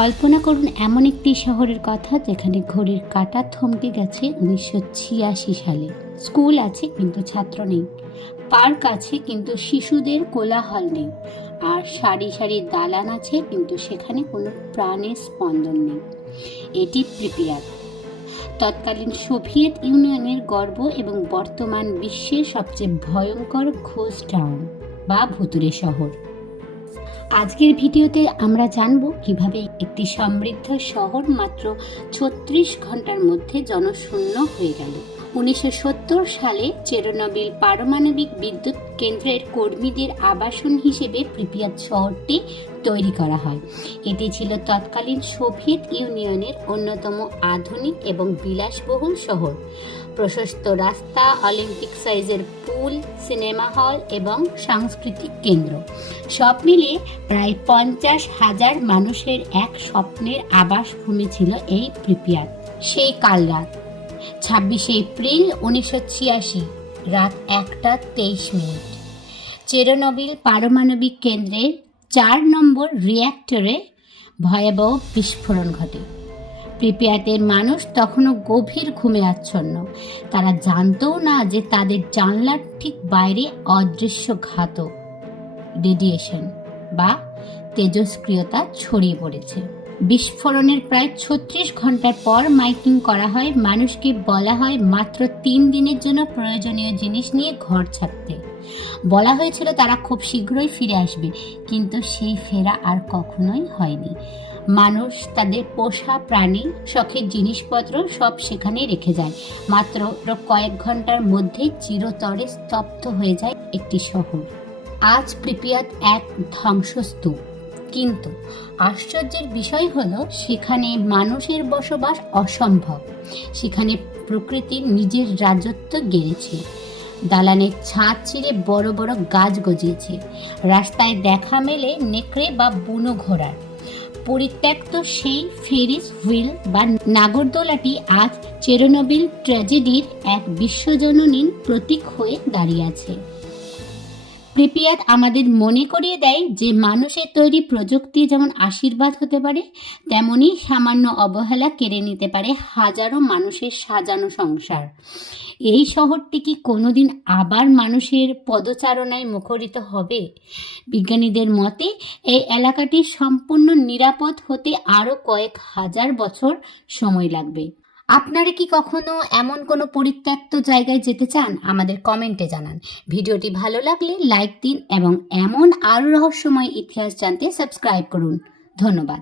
কল্পনা করুন এমন একটি শহরের কথা যেখানে ঘড়ির কাঁটা থমকে গেছে 1986 সালে। স্কুল আছে কিন্তু ছাত্র নেই, পার্ক আছে কিন্তু শিশুদের কোলাহল নেই, আর সারি সারি দালান আছে কিন্তু সেখানে কোনো প্রাণের স্পন্দন নেই। এটি প্রিপিয়াত, তৎকালীন সোভিয়েত ইউনিয়নের গর্ব এবং বর্তমান বিশ্বের সবচেয়ে ভয়ঙ্কর ঘোস্ট টাউন বা ভুতুড়ে শহর। আজকের ভিডিওতে আমরা জানব কিভাবে একটি সমৃদ্ধ শহর মাত্র 36 ঘন্টার মধ্যে জনশূন্য হয়ে গেল। 1970 সালে চেরনোবিল পারমাণবিক বিদ্যুৎ কেন্দ্রের কর্মীদের আবাসন হিসেবে প্রিপিয়াত শহরটি তৈরি করা হয়। এটি ছিল তৎকালীন সোভিয়েত ইউনিয়নের অন্যতম আধুনিক এবং বিলাসবহুল শহর। প্রশস্ত রাস্তা, অলিম্পিক সাইজের পুল, সিনেমা হল এবং সাংস্কৃতিক কেন্দ্র সব মিলিয়ে প্রায় 50,000 মানুষের এক স্বপ্নের আবাসভূমি ছিল এই প্রিপিয়াত। সেই কাল রাত 26 এপ্রিল 1986 রাত 1:23। চেরনোবিল পারমাণবিক কেন্দ্রের 4 নম্বর রিঅ্যাক্টরে ভয়াবহ বিস্ফোরণ ঘটে। প্রিপিয়াতের মানুষ তখনও গভীর ঘুমে আচ্ছন্ন। তারা জানতও না যে তাদের জানলার ঠিক বাইরে অদৃশ্য ঘাতক রেডিয়েশন বা তেজস্ক্রিয়তা ছড়িয়ে পড়েছে। বিস্ফোরণের প্রায় 36 ঘন্টার পর মাইকিং করা হয়, মানুষকে বলা হয় মাত্র 3 দিনের জন্য প্রয়োজনীয় জিনিস নিয়ে ঘর ছাড়তে। বলা হয়েছিল তারা খুব শীঘ্রই ফিরে আসবে, কিন্তু সেই ফেরা আর কখনোই হয়নি। মানুষ তাদের পোষা প্রাণী, শখের জিনিসপত্র সব সেখানেই রেখে যায়। মাত্র কয়েক ঘন্টার মধ্যেই চিরতরে স্তব্ধ হয়ে যায় একটি শহর। আজ প্রিপিয়াত এক ধ্বংসস্তূপ, কিন্তু আশ্চর্যের বিষয় হলো সেখানে মানুষের বসবাস অসম্ভব। সেখানে প্রকৃতির নিজের রাজত্ব গেড়েছে। দালানের ছাদ চিরে বড় বড় গাছ গজিয়েছে। রাস্তায় দেখা মেলে নেকড়ে বা বুনো ঘোড়ার। পরিত্যক্ত সেই ফেরিস হুইল বা নাগরদোলাটি আজ চেরনোবিল ট্র্যাজেডির এক বিশ্বজননীর প্রতীক হয়ে দাঁড়িয়ে আছে। প্রিপিয়াত আমাদের মনে করিয়ে দেয় যে মানুষের তৈরি প্রযুক্তি যেমন আশীর্বাদ হতে পারে, তেমনি সামান্য অবহেলা কেড়ে নিতে পারে হাজারো মানুষের সাজানো সংসার। এই শহরটি কি কোনোদিন আবার মানুষের পদচারণায় মুখরিত হবে? বিজ্ঞানীদের মতে এই এলাকাটি সম্পূর্ণ নিরাপদ হতে আরও কয়েক হাজার বছর সময় লাগবে। আপনারা কি কখনো এমন কোনো পরিত্যক্ত জায়গায় যেতে চান? আমাদের কমেন্টে জানান। ভিডিওটি ভালো লাগলে লাইক দিন এবং এমন আরও রহস্যময় ইতিহাস জানতে সাবস্ক্রাইব করুন। ধন্যবাদ।